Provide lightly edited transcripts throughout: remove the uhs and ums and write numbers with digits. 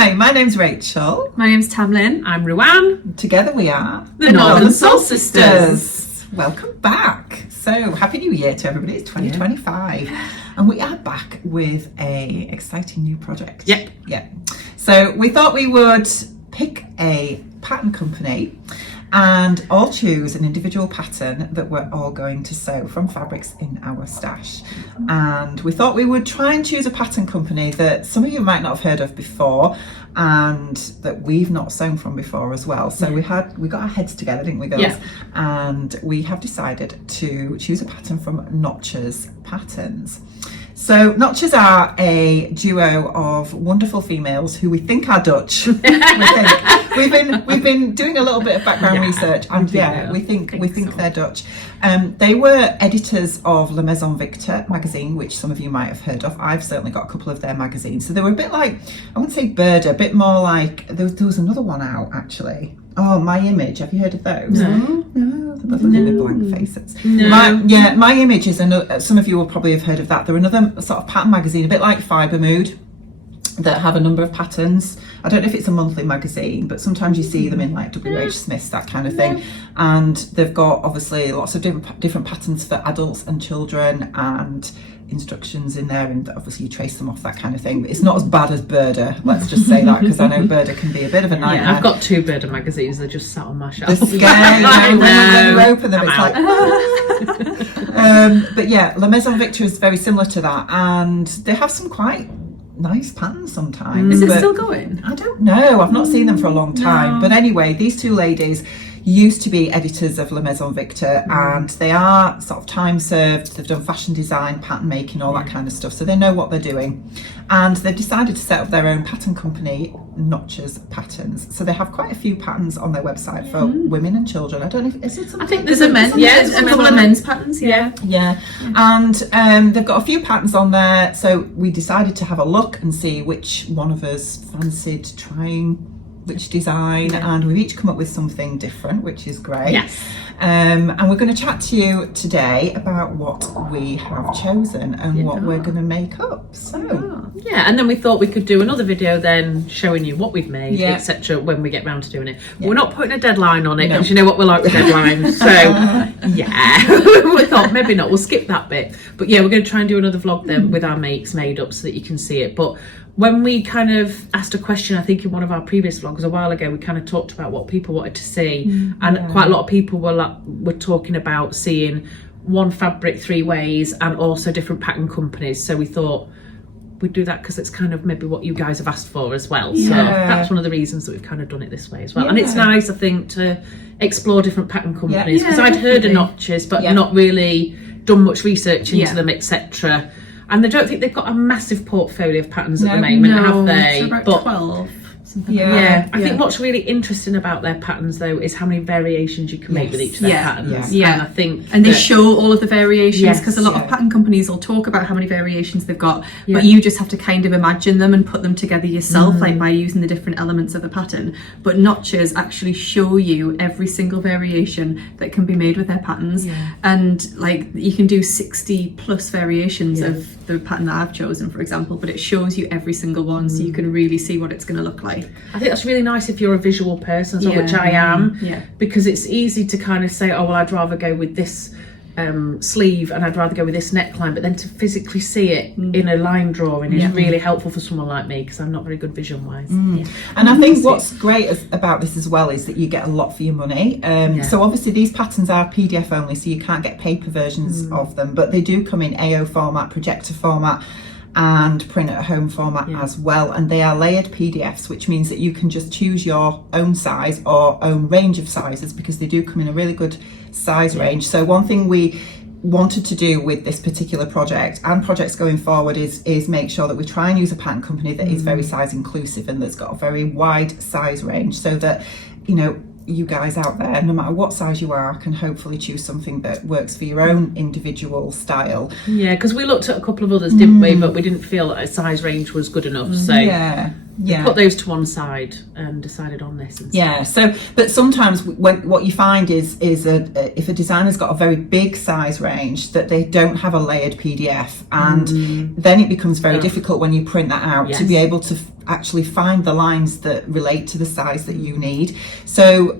Hi, my name's Rachel. My name's Tamlyn. I'm Ruan. Together we are the Northern Sewl Sisters. Welcome back. So, Happy New Year to everybody. It's 2025. And we are back with a exciting new project. Yep. Yeah. So, we thought we would pick a pattern company and all choose an individual pattern that we're all going to sew from fabrics in our stash. And we thought we would try and choose a pattern company that some of you might not have heard of before and that we've not sewn from before as well. So we got our heads together, didn't we, girls? Yeah. And we have decided to choose a pattern from Notches Patterns. So Notches are a duo of wonderful females who we think are Dutch. We've been doing a little bit of background research, and we think they're Dutch. They were editors of La Maison Victor magazine, which some of you might have heard of. I've certainly got a couple of their magazines. So they were a bit like, I wouldn't say Birder, a bit more like, there was another one out actually. Oh, My Image. Have you heard of those? No. They're both looking with blank faces. No. My Image is another. Some of you will probably have heard of that. They're another sort of pattern magazine, a bit like Fibre Mood, that have a number of patterns. I don't know if it's a monthly magazine, but sometimes you see them in like WH Smith's, that kind of thing. And they've got obviously lots of different patterns for adults and children and instructions in there, and obviously you trace them off, that kind of thing. But it's not as bad as Birder, let's just say that, because I know Birder can be a bit of a nightmare. Yeah, I've got two Birder magazines, they're just sat on my shelf. They're scary. When you open them, it's like but yeah, La Maison Victor is very similar to that, and they have some quite nice patterns sometimes. Is it still going? I don't know, I've not seen them for a long time. But anyway, these two ladies used to be editors of La Maison Victor, and they are sort of time served. They've done fashion design, pattern making, all that kind of stuff, so they know what they're doing. And they've decided to set up their own pattern company, Notches Patterns. So they have quite a few patterns on their website for women and children. I don't know if is it something. I think there's a men's, a couple of men's patterns. Yeah. And they've got a few patterns on there, so we decided to have a look and see which one of us fancied trying which design, and we've each come up with something different, which is great. Yes. And we're going to chat to you today about what we have chosen and what we're going to make up. So and then we thought we could do another video then showing you what we've made, etc. when we get round to doing it. We're not putting a deadline on it, because you know what we're like with deadlines. So we thought maybe not, we'll skip that bit. But yeah, we're going to try and do another vlog then with our makes made up so that you can see it. But when we kind of asked a question, I think in one of our previous vlogs a while ago, we kind of talked about what people wanted to see, and quite a lot of people were talking about seeing one fabric 3 ways and also different pattern companies. So we thought we'd do that because it's kind of maybe what you guys have asked for as well. So that's one of the reasons that we've kind of done it this way as well. And it's nice, I think, to explore different pattern companies, because I'd heard of Notches but not really done much research into them, etc. And I don't think they've got a massive portfolio of patterns at the moment, have they? So about 12. I think what's really interesting about their patterns though is how many variations you can make with each of their patterns. And I think they show all of the variations, because a lot of pattern companies will talk about how many variations they've got, but you just have to kind of imagine them and put them together yourself, like by using the different elements of the pattern. But Notches actually show you every single variation that can be made with their patterns, and like you can do 60 plus variations of the pattern that I've chosen, for example, but it shows you every single one, so you can really see what it's going to look like. I think that's really nice if you're a visual person, which I am, because it's easy to kind of say, oh well, I'd rather go with this sleeve and I'd rather go with this neckline, but then to physically see it in a line drawing is really helpful for someone like me, because I'm not very good vision wise. And I think what's great about this as well is that you get a lot for your money. So obviously these patterns are PDF only, so you can't get paper versions of them, but they do come in AO format, projector format, and print at home format as well, and they are layered PDFs, which means that you can just choose your own size or own range of sizes, because they do come in a really good size range. So one thing we wanted to do with this particular project and projects going forward is make sure that we try and use a pattern company that is very size inclusive and that's got a very wide size range, so that you guys out there, no matter what size you are, can hopefully choose something that works for your own individual style. Yeah, because we looked at a couple of others, didn't we? But we didn't feel that a size range was good enough. So put those to one side and decided on this instead. Yeah, so but sometimes what you find is if a designer's got a very big size range, that they don't have a layered PDF, and then it becomes very difficult when you print that out to be able to actually find the lines that relate to the size that you need. So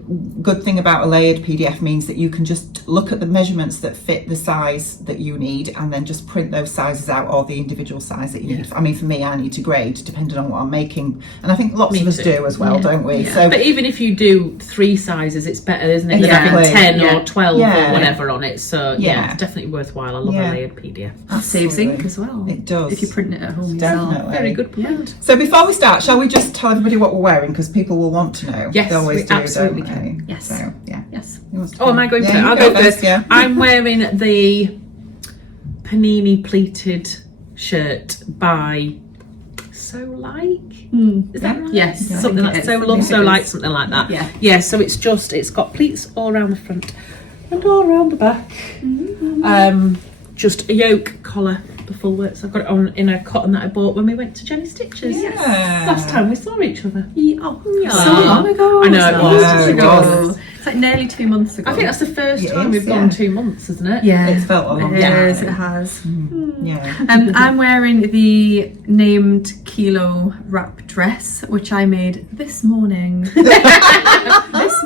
good thing about a layered PDF means that you can just look at the measurements that fit the size that you need and then just print those sizes out, or the individual size that you need. I mean, for me, I need to grade depending on what I'm making, and I think lots of us do as well, don't we? So, but even if you do 3 sizes, it's better, isn't it, than having 10 or 12 or whatever on it. So it's definitely worthwhile. I love a layered PDF. That saves ink as well. It does. If you print it at home yourself. Definitely. Very good point. So before we start, shall we just tell everybody what we're wearing, because people will want to know. Yes, they always do, absolutely don't can. they? Yes. So, Yes. Oh, am I going first? Yeah, I'll go go first. yeah. I'm wearing the Panini pleated shirt by Sewl. Is that right? Yes. Something like Sewl, something like that. Yeah. So it's got pleats all around the front and all around the back. Just a yoke collar, the full width. So I've got it on in a cotton that I bought when we went to Jenny Stitches. Yeah. Last time we saw each other. So long ago. I know, it was. It was. It's like nearly 2 months ago. I think that's the first time we've gone 2 months, isn't it? Yeah. It's felt a long It time. is, it has. Yeah. I'm wearing the named Kielo wrap dress, which I made this morning.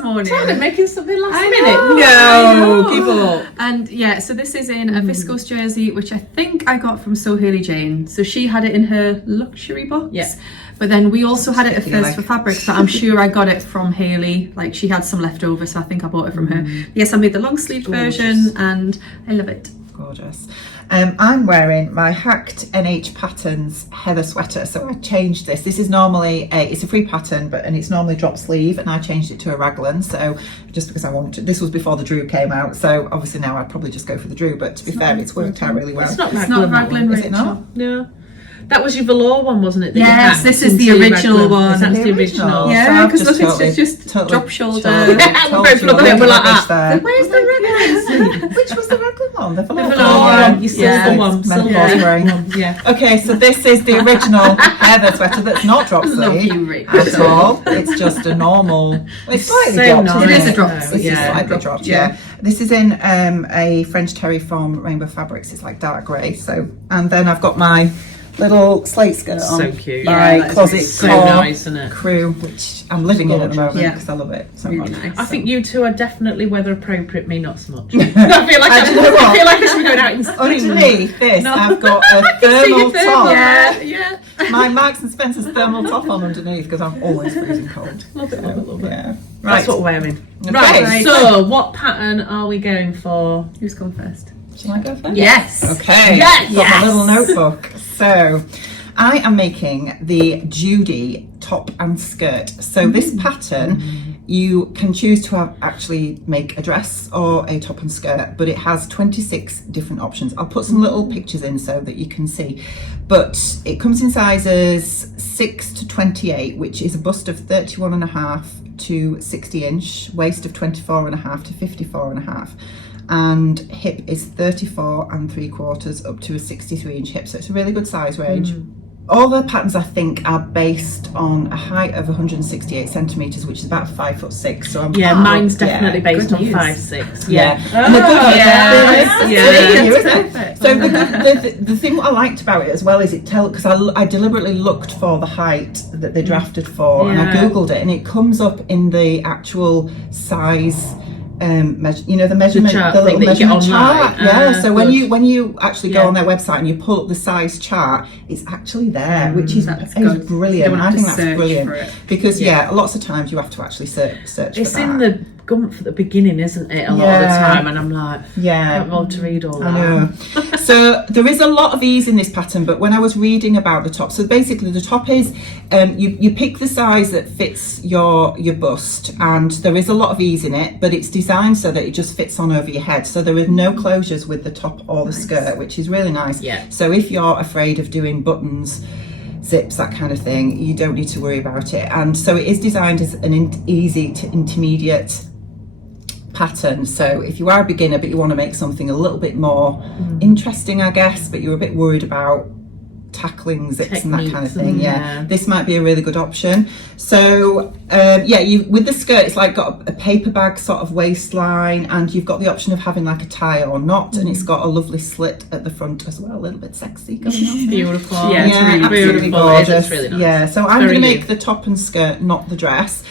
Tyne, making something last I minute. know. No, keep up. And yeah, so this is in a Viscose jersey, which I think I got from Sew Haley Jane. So she had it in her luxury box. Yeah. But then we also had it at First for Fabrics, but I'm sure I got it from Haley. Like, she had some left over, so I think I bought it from her. Yes, I made the long sleeved version, and I love it. Gorgeous. I'm wearing my hacked NH Patterns heather sweater. So I changed this. This is normally it's a free pattern, and it's normally drop sleeve, and I changed it to a raglan. So just because I wanted to, this was before the Drew came out. So obviously now I'd probably just go for the Drew, but to be fair, it's worked out really well. It's not It's not a raglan, Is it not? No. That was your velour one, wasn't it? Yes, this is the original one. That's the original. Yeah, because look, it's just drop shoulder. We're both looking at it, we're like that. Where's the raglan? Which was the raglan one? The velour one. You silver one. Yeah. Okay, so this is the original heather sweater that's not drop sleeve at all. It's just a normal. It's slightly dropped. Nice. It is a drop. It's slightly dropped. Yeah. This is in a French terry foam rainbow fabrics. It's like dark grey. So, and then I've got my little slate skirt on. So cute. By Closet so nice, isn't it? Crew, which I'm living in at the moment because I love it so much. Nice. I think you two are definitely weather appropriate. Me, not so much. I feel like I should be going out in spring. Underneath this, I've got a thermal top. Yeah. My Marks and Spencer's thermal top on underneath because I'm always freezing cold. Love it. Yeah. Right. That's what we're wearing. Okay. Right. So, what pattern are we going for? Who's going first? Shall I go first? Yes. Okay. Yes. Got my little notebook. So, I am making the Judy top and skirt. So this pattern, you can choose to actually make a dress or a top and skirt, but it has 26 different options. I'll put some little pictures in so that you can see. But it comes in sizes 6 to 28, which is a bust of 31.5 to 60 inch, waist of 24.5 to 54.5. And hip is 34 3/4 up to a 63 inch hip, so it's a really good size range. All the patterns I think are based on a height of 168 centimeters, which is about 5'6". So I'm mine's definitely based on 5'6". Yeah. So the thing what I liked about it as well is because I deliberately looked for the height that they drafted for, and I googled it, and it comes up in the actual size. The measurement, chart, the little measurement chart. So good. when you actually go on their website and you pull up the size chart, it's actually there, which is brilliant. I think that's brilliant because lots of times you have to actually search for that. It's in the gump at the beginning, isn't it? A lot of the time, and I'm like, can't bother to read all that. I know. So there is a lot of ease in this pattern, but when I was reading about the top, so basically the top is you pick the size that fits your bust, and there is a lot of ease in it, but it's designed so that it just fits on over your head. So there are no closures with the top or the skirt, which is really nice. Yeah. So if you're afraid of doing buttons, zips, that kind of thing, you don't need to worry about it. And so it is designed as an easy to intermediate pattern. So if you are a beginner but you want to make something a little bit more interesting, I guess, but you're a bit worried about tackling zips and that kind of thing. This might be a really good option. So you with the skirt, it's like got a paper bag sort of waistline, and you've got the option of having like a tie or not, and it's got a lovely slit at the front as well, a little bit sexy going on. Beautiful. It's really beautiful. Gorgeous. It's really nice. Yeah, so I'm going to make the top and skirt, not the dress.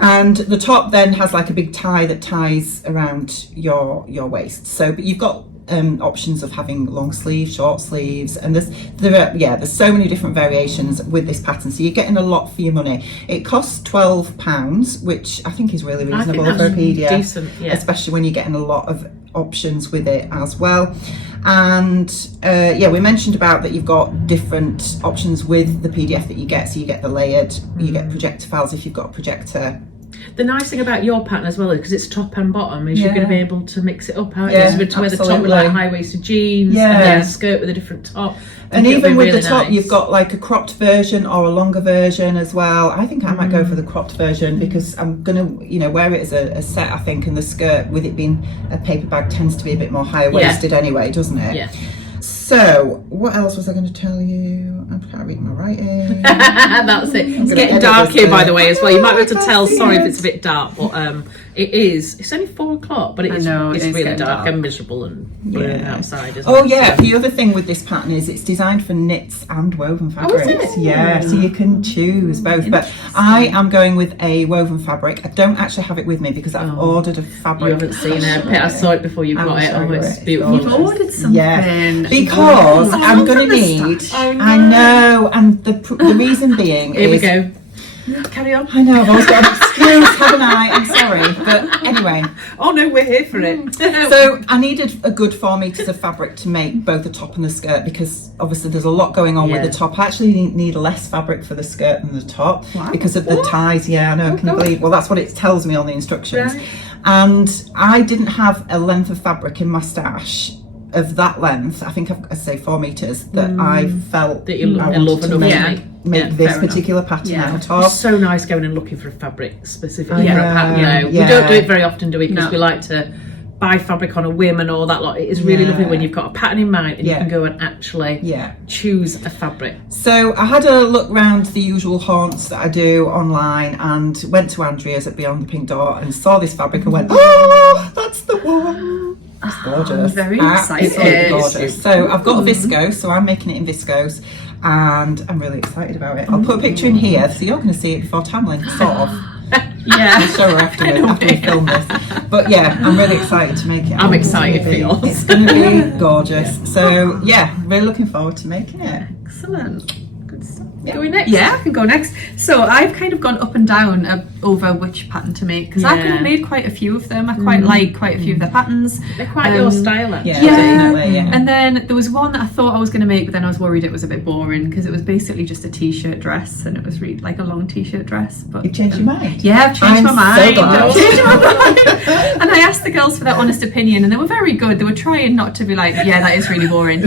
And the top then has like a big tie that ties around your waist. So, but you've got options of having long sleeves, short sleeves, and there's so many different variations with this pattern. So you're getting a lot for your money. It costs £12, which I think is really reasonable for a PDF, decent, especially when you're getting a lot of options with it as well. And we mentioned about that you've got different options with the PDF that you get. So you get the layered, you get projector files if you've got a projector. The nice thing about your pattern as well, because it's top and bottom, is you're going to be able to mix it up, aren't you? So to wear the top with like high-waisted jeans, and then a skirt with a different top. And even with the top, you've got like a cropped version or a longer version as well. I think I might go for the cropped version because I'm going to, wear it as a set, I think, and the skirt, with it being a paper bag, tends to be a bit more high-waisted anyway, doesn't it? Yeah. So, what else was I going to tell you? I can't read my writing. That's it. It's getting dark here, by the way, as well. You might be able to tell. Sorry if it's a bit dark, but it is. It's only 4 o'clock, but it's really dark and miserable and blurred outside. Isn't it? The other thing with this pattern is it's designed for knits and woven fabrics. Oh, is it? Yeah, so you can choose both. But I am going with a woven fabric. I don't actually have it with me because I've ordered a fabric. You haven't seen it. I saw it before you got it. Oh, it's beautiful. You've ordered something. Yeah, because I'm going to need. I know, and the reason being Here we go. Carry on. I know, I've always got an excuse, haven't I? I'm sorry. But anyway. Oh no, we're here for it. So I needed a good 4 meters of fabric to make both the top and the skirt, because obviously there's a lot going on with the top. I actually need less fabric for the skirt than the top because of the ties. Yeah, I know, can you believe? Well, that's what it tells me on the instructions. Right. And I didn't have a length of fabric in my stash of that length. I think I say 4 meters that I felt that you I love wanted to make this particular pattern out of. It's so nice going and looking for a fabric specifically for a pattern. We don't do it very often, do we? Because we like to buy fabric on a whim and all that lot. It is really lovely when you've got a pattern in mind and you can go and actually choose a fabric. So I had a look round the usual haunts that I do online and went to Andrea's at Beyond the Pink Door and saw this fabric and went, oh, that's the one. It's gorgeous. I'm very excited. Gorgeous. So I've got a Viscose, so I'm making it in Viscose, and I'm really excited about it. I'll put a picture in here, so you're going to see it before Tamlyn, sort of. I'll show her after we film this. But yeah, I'm really excited to make it. I'm excited for yours. It's going to be gorgeous. So yeah, really looking forward to making it. Excellent. Good stuff. Going next? Yeah, I can go next. So I've kind of gone up and down over which pattern to make, because I've kind of made quite a few of them. I quite like quite a few of the patterns. They're quite your style, actually. Yeah. And then there was one that I thought I was going to make, but then I was worried it was a bit boring because it was basically just a t-shirt dress, and it was really like a long t-shirt dress. But you've changed your mind. Yeah, I've changed my mind. So glad. I've changed my mind. And I asked the girls for their honest opinion, and they were very good. They were trying not to be like, yeah, that is really boring.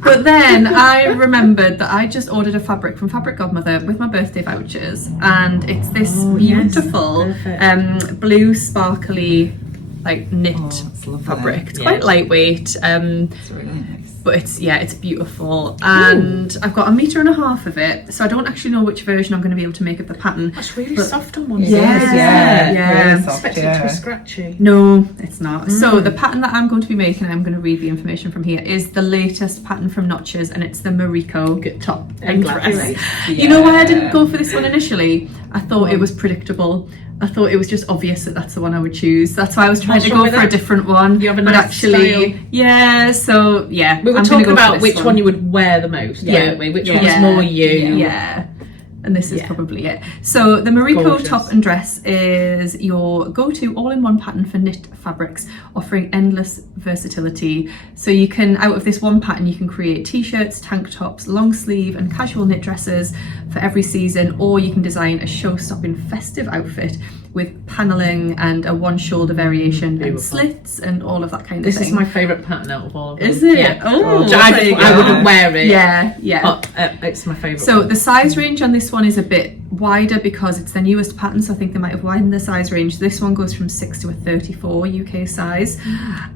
But then I remembered that I just ordered a fabric from Fabric Godmother with my birthday vouchers, and it's this beautiful blue sparkly like knit fabric. It's quite lightweight. It's really nice. But it's beautiful, and I've got 1.5 meters of it, so I don't actually know which version I'm going to be able to make of the pattern. That's really soft on one side. Yeah. Really soft, expect it to be scratchy. No, it's not. So the pattern that I'm going to be making, and I'm going to read the information from here, is the latest pattern from Notches, and it's the Mariko top and dress. You know why I didn't go for this one initially? I thought it was predictable. I thought it was just obvious that that's the one I would choose. That's why I was trying to go for a different one. You have a nice style. We were talking about which one you would wear the most, weren't we? Which one's more you. Yeah. And this is probably it. So the Mariko top and dress is your go-to all-in-one pattern for knit fabrics, offering endless versatility. So you can, out of this one pattern, you can create t-shirts, tank tops, long sleeve and casual knit dresses for every season, or you can design a show-stopping festive outfit with paneling and a one shoulder variation and slits and all of that kind of thing. This is my favourite pattern out of all of them. Is it? Yeah. Oh, I wouldn't wear it. Yeah. But it's my favourite. So the size range on this one is a bit wider because it's their newest pattern, so I think they might have widened the size range. This one goes from 6 to a 34 UK size,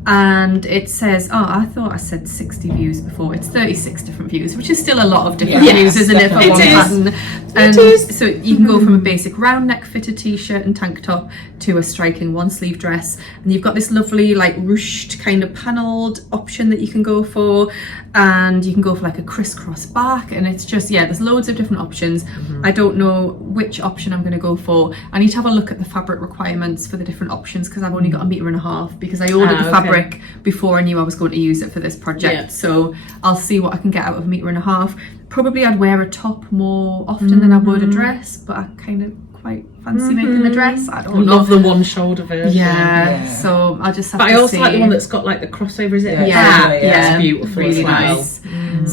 and it says, oh, I thought I said 60 views before. It's 36 different views, which is still a lot of different views, isn't it, for one pattern? And so you can go from a basic round neck fitted t-shirt and tank top to a striking one sleeve dress, and you've got this lovely like ruched kind of panelled option that you can go for, and you can go for like a crisscross back, and it's just, yeah, there's loads of different options. I don't know which option I'm going to go for. I need to have a look at the fabric requirements for the different options because I've only got 1.5 meters because I ordered the fabric before I knew I was going to use it for this project. So I'll see what I can get out of 1.5 meters. Probably I'd wear a top more often than I would a dress, but I kind of quite fancy making the dress. I don't know. Love the one shoulder version. Yeah, so I'll just have to see. But I also like the one that's got like the crossover, is it? Yeah, It's beautiful really as well. nice.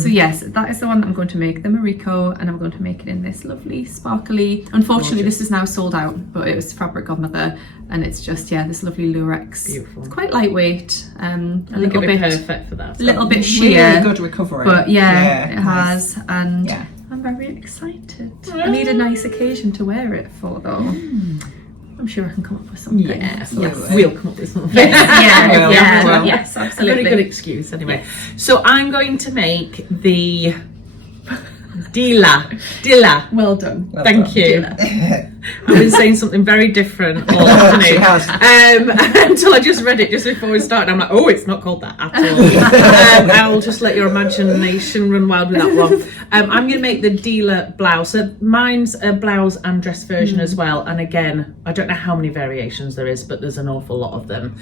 So yes, that is the one that I'm going to make, the Mariko, and I'm going to make it in this lovely sparkly, unfortunately this is now sold out, but it was fabric Godmother, and it's just, yeah, this lovely lurex. Beautiful. It's quite lightweight, a I little think it'd be bit perfect for that. a little bit sheer, Really good recovery. but yeah, it nice. has, and Yeah. I'm very excited. I need a nice occasion to wear it for though. I'm sure I can come up with something. Yeah, absolutely. We'll come up with something. Yes, A absolutely. very good excuse anyway. So I'm going to make the Dilla. Well done. Thank you. I've been saying something very different all afternoon until I just read it just before we started. I'm like, oh, it's not called that at all. I'll just let your imagination run wild with that one. I'm going to make the Dilla blouse. So mine's a blouse and dress version as well. And again, I don't know how many variations there is, but there's an awful lot of them.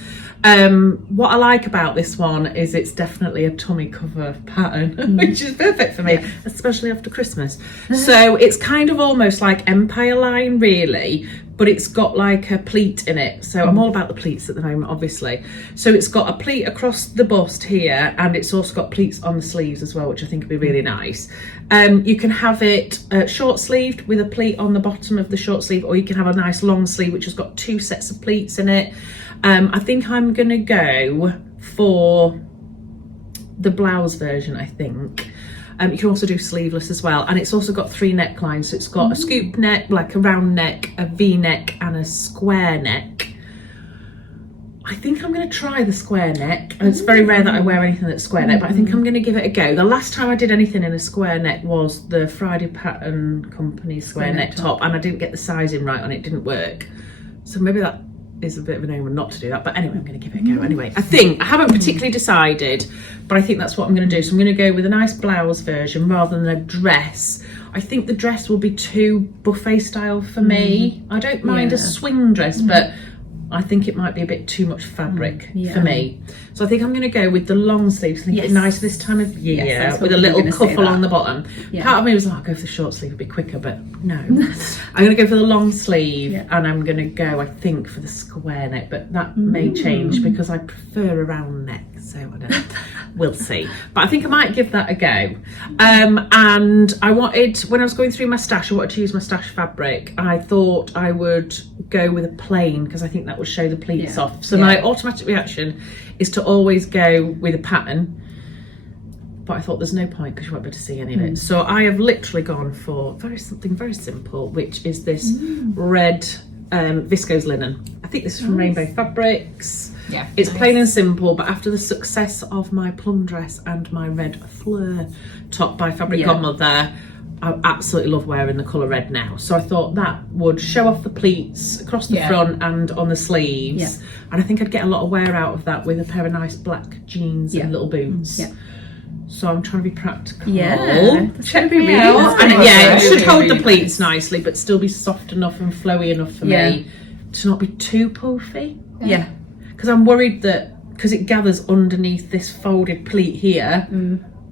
What I like about this one is it's definitely a tummy cover pattern, which is perfect for me, especially after Christmas. So it's kind of almost like Empire line, really, but it's got like a pleat in it. So I'm all about the pleats at the moment, obviously. So it's got a pleat across the bust here, and it's also got pleats on the sleeves as well, which I think would be really nice. You can have it short sleeved with a pleat on the bottom of the short sleeve, or you can have a nice long sleeve which has got 2 sets of pleats in it. I think I'm gonna go for the blouse version, I think. You can also do sleeveless as well, and it's also got 3 necklines. So it's got a scoop neck, like a round neck, a V neck, and a square neck. I think I'm going to try the square neck. And it's very rare that I wear anything that's square neck, but I think I'm going to give it a go. The last time I did anything in a square neck was the Friday Pattern Company square neck top, and I didn't get the sizing right on it, didn't work. So maybe that is a bit of an omen not to do that, but anyway, I'm going to give it a go anyway. I haven't particularly decided, but I think that's what I'm going to do. So I'm going to go with a nice blouse version rather than a dress. I think the dress will be too buffet style for me. I don't mind a swing dress, but I think it might be a bit too much fabric for me. So I think I'm going to go with the long sleeves. I think it's nice this time of year with a little cuffle on the bottom. Part of me was like, I'll go for the short sleeve, it'd be quicker, but no. I'm going to go for the long sleeve, and I'm going to go, I think, for the square neck, but that may change because I prefer a round neck. So I don't know. We'll see. But I think I might give that a go. And I wanted, when I was going through my stash, I wanted to use my stash fabric. I thought I would go with a plain because I think that would show the pleats off. So my automatic reaction is to always go with a pattern, but I thought there's no point because you won't be able to see any of it. So I have literally gone for something very simple, which is this red viscose linen. I think this is from Rainbow Fabrics. Yeah, it's plain and simple, but after the success of my plum dress and my red fleur top by Fabric Godmother, I absolutely love wearing the colour red now. So I thought that would show off the pleats across the front and on the sleeves. And I think I'd get a lot of wear out of that with a pair of nice black jeans and little boots. So I'm trying to be practical. Check me out. And it should hold the pleats nicely, but still be soft enough and flowy enough for me to not be too puffy. Because I'm worried that, because it gathers underneath this folded pleat here,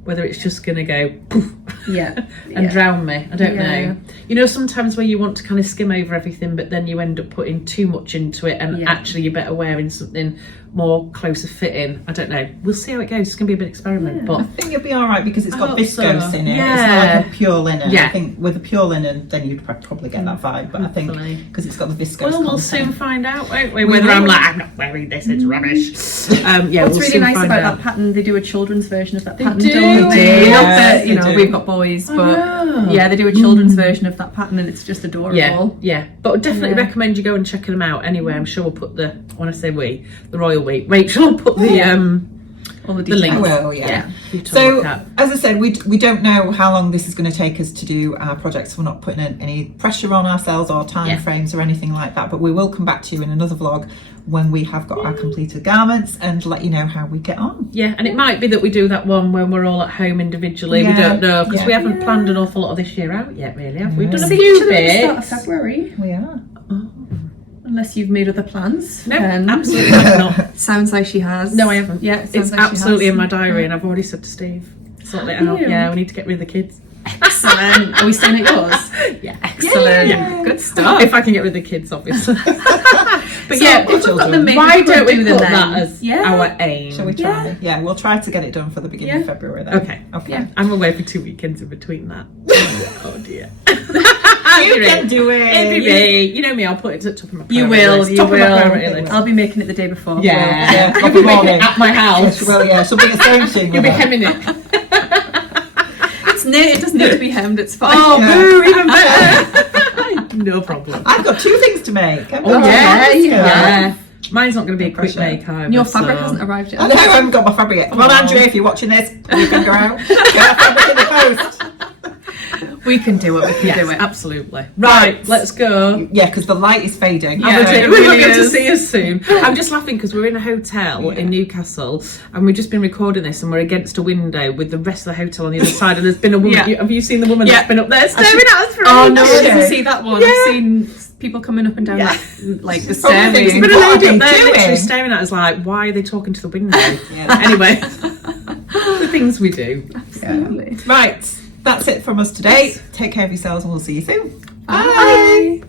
whether it's just going to go poof and drown me. I don't know. You know, sometimes where you want to kind of skim over everything, but then you end up putting too much into it, and actually you're better wearing something more closer fitting. I don't know. We'll see how it goes. It's going to be a bit experiment, but I think it'll be all right because it's got viscose in it. It's not like a pure linen. I think with a pure linen, then you'd probably get that vibe. But I think because it's got the viscose. Well, we'll soon find out, won't we? Whether I'm like, I'm not wearing this. It's rubbish. What's really nice about that pattern? They do a children's version of that pattern. They do. Not that, Yes, they do. we've got boys, but yeah, they do a children's version of that pattern, and it's just adorable. Yeah. But definitely recommend you go and check them out. Anyway, I'm sure we'll put the royal we. Rachel will put All the link. details. Well, yeah. So, as I said, we don't know how long this is going to take us to do our projects. We're not putting any pressure on ourselves or time frames or anything like that, but we will come back to you in another vlog when we have got our completed garments and let you know how we get on. Yeah, and it might be that we do that one when we're all at home individually. We don't know, because we haven't planned an awful lot of this year out yet, really, have we? We've done a few At the start of bits. February, We are. unless you've made other plans. No, absolutely not. Sounds like she has. No, I haven't. Yeah, It's absolutely in my diary, and I've already said to Steve, sort it out. Yeah, we need to get rid of the kids. Excellent. Are we staying at yours? Yeah, excellent. Yeah. Good stuff. If I can get rid of the kids, obviously. But If we've got them made, why we could don't we do put them that then. as our aim? Shall we try? Yeah, we'll try to get it done for the beginning of February then. Okay. Yeah. I'm away for 2 weekends in between that. Oh dear. You can do it. You know me, I'll put it at the top of my You priority will. list. You Top of my priority will. list. I'll be making it the day before. Yeah. I'll You'll be be making morning. it at my house. Well, yeah, she'll be a sewing machine. You'll be with her. hemming it. It doesn't need to be hemmed. It's fine. Oh, boo, even better. No problem. I've got 2 things to make. Yeah. Mine's not going to be a quick pressure. make either. Your fabric hasn't arrived I yet. know, I haven't got my fabric yet. Come on, Andrea, if you're watching this, you can go out. Get our fabric in the post. We can do it. We can do it. Absolutely. Right, let's go. Yeah, because the light is fading. We're it not really going to is. see us soon. I'm just laughing because we're in a hotel in Newcastle and we've just been recording this and we're against a window with the rest of the hotel on the other side, and there's been a woman. Have you seen the woman that's been up there staring at us for Oh no, ages? I didn't see that one. I've seen people coming up and down that, like the stairway. There's been a What are lady they up there literally doing? staring at us like, why are they talking to the window? Anyway, the things we do. Absolutely. Right, that's it from us today. Take care of yourselves and we'll see you soon. Bye.